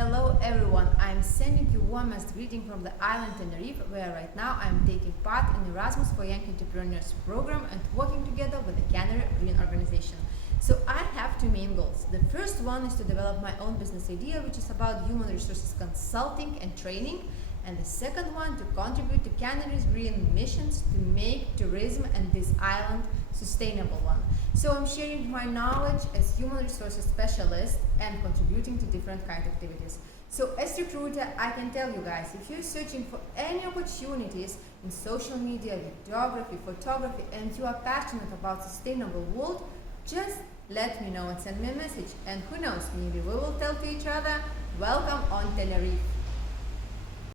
Hello everyone, I'm sending you warmest greeting from the island Tenerife, where right now I'm taking part in Erasmus for Young Entrepreneurs program and working together with the Canary Green organization. So I have two main goals. The first one is to develop my own business idea, which is about human resources consulting and training. And the second one, to contribute to Canary's green missions to make tourism and this island sustainable one. So I'm sharing my knowledge as human resources specialist and contributing to different kind of activities. So as recruiter, I can tell you guys, if you're searching for any opportunities in social media, videography, photography, and you are passionate about sustainable world, just let me know and send me a message. And who knows, maybe we will tell to each other, welcome on Tenerife.